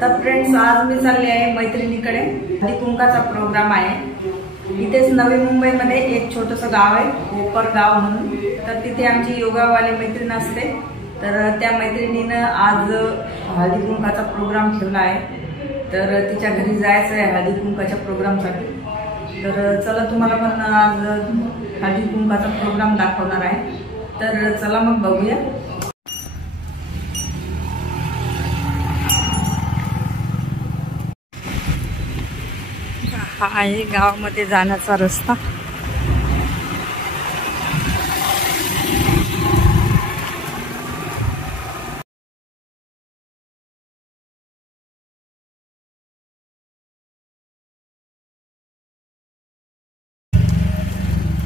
तर फ्रेंड्स, आज मी चालले आहे मैत्रिणीकडे. हळदी-कुंकाचा प्रोग्राम आहे. इथेच नवी मुंबईमध्ये एक छोटंसं गाव आहे, कोपरगाव म्हणून. तर तिथे आमची योगावाली मैत्रीण असते. तर त्या मैत्रिणीनं आज हळदी-कुंकाचा प्रोग्राम ठेवला आहे. तर तिच्या घरी जायचं आहे हळदी-कुंकाच्या प्रोग्रामसाठी. तर चला, तुम्हाला पण आज हळदी-कुंकाचा प्रोग्राम दाखवणार आहे. तर चला मग बघूया. हा आहे गावामध्ये जाण्याचा रस्ता.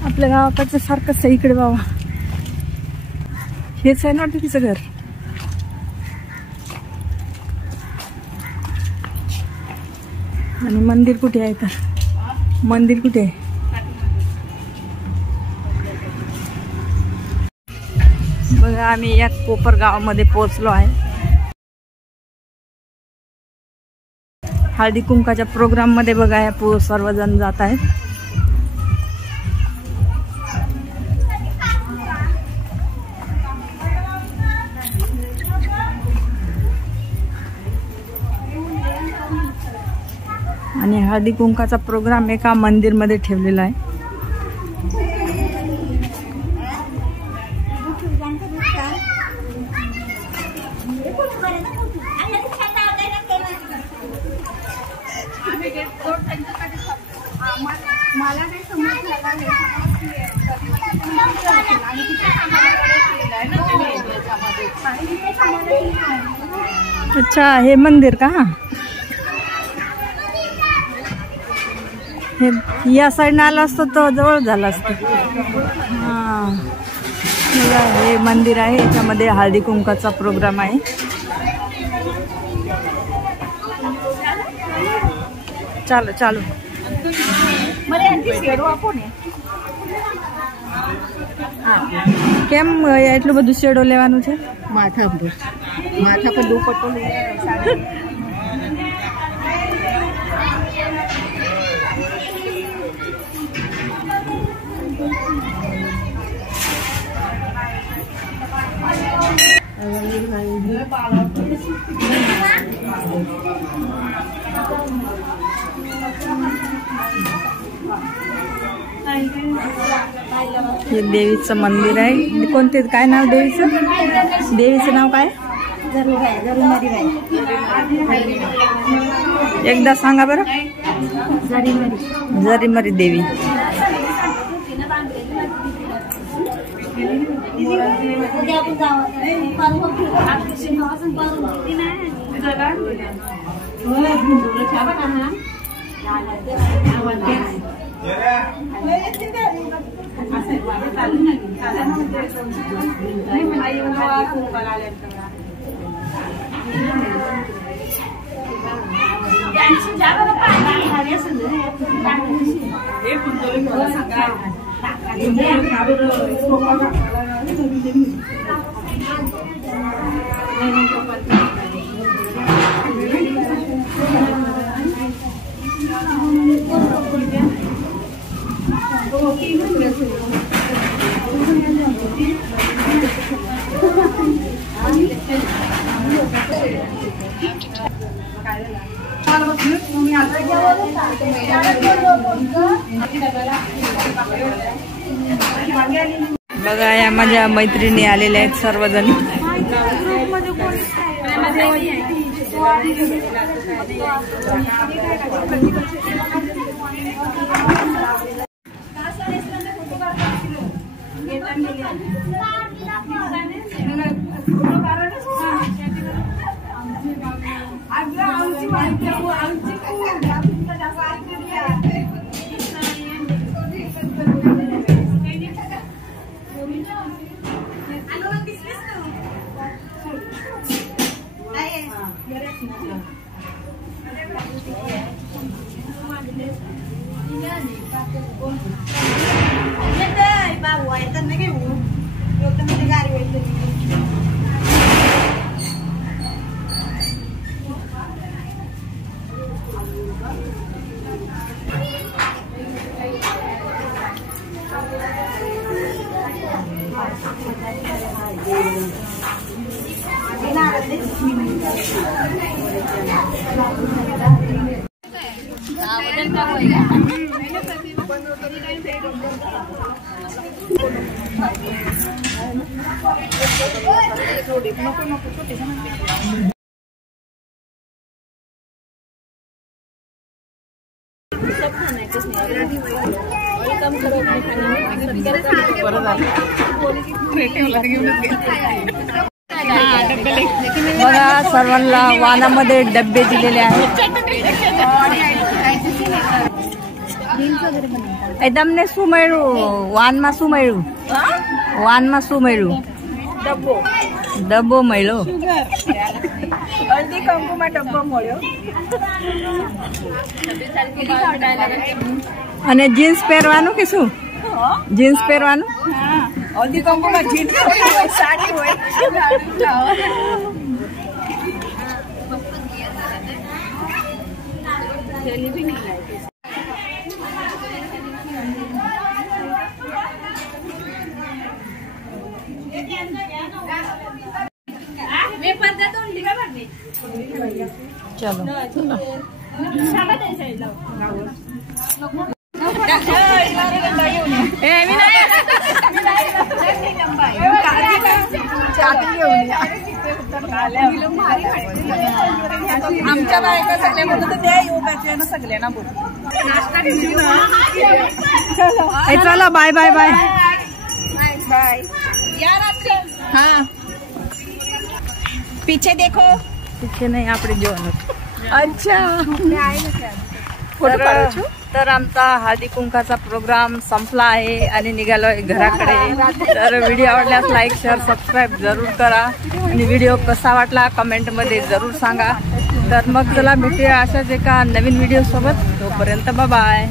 आपल्या गावाकडच्या सारखंच आहे इकडे बाबा. हेच आहे ना तिचं घर. आणि मंदिर कुठे आहे? तर मंदिर कुठे आहे? बघा, आम्ही या कोपर गावामध्ये पोहोचलो आहे. हळदी कुंकाच्या प्रोग्राम मध्ये बघा या सर्वजण जात आहेत. आणि हळदी कुंकाचा प्रोग्राम एका मंदिर मध्ये ठेवलेला आहे. अच्छा, हे मंदिर का? या साईडने आलं असतं तर जवळ झालं असतं. हा, हे मंदिर आहे. याच्यामध्ये हळदी कुंकाचा प्रोग्राम आहे. ચાલો ચાલો કેમ એટલું બધું શેડો લેવાનું છે? માથા પર દુપટ્ટો हे देवीचं मंदिर आहे. कोणते, काय नाव देवीचं? देवीचं नाव काय? एकदा सांगा बरं. जरीमरी देवी. बघा, या माझ्या मैत्रिणी आलेल्या आहेत सर्वजण. बघा सर्वांना वानामध्ये डब्बे दिलेले आहेत. एकदम શું મળ્યું વાનમાં શું મળ્યું વાનમાં શું મળ્યું ડબ્બો મળ્યો હલ્દી કંકુમાં ડબ્બો મળ્યો અને જીન્સ પહેરવાનું કે શું જીન્સ પહેરવાનું હલ્દી કંકુમાં જીન્સ હોય સાડી હોય चलो आमच्या बायका सगळ्या बोलत त्या योगाच्या ना सगळ्यांना बोल चला बाय बाय बाय बाय यार हाँ पीछे देखो पीछे नाही आपले जेवण अच्छा तर आमचा हळदी कुंकाचा प्रोग्राम संपला आहे आणि निघालोय घराकडे. तर व्हिडिओ आवडल्यास लाईक शेअर सबस्क्राईब जरूर करा आणि व्हिडिओ कसा वाटला कमेंट मध्ये जरूर सांगा. तर मग चला भेटूया अशाच एका नवीन व्हिडिओ सोबत. तोपर्यंत बाय बाय.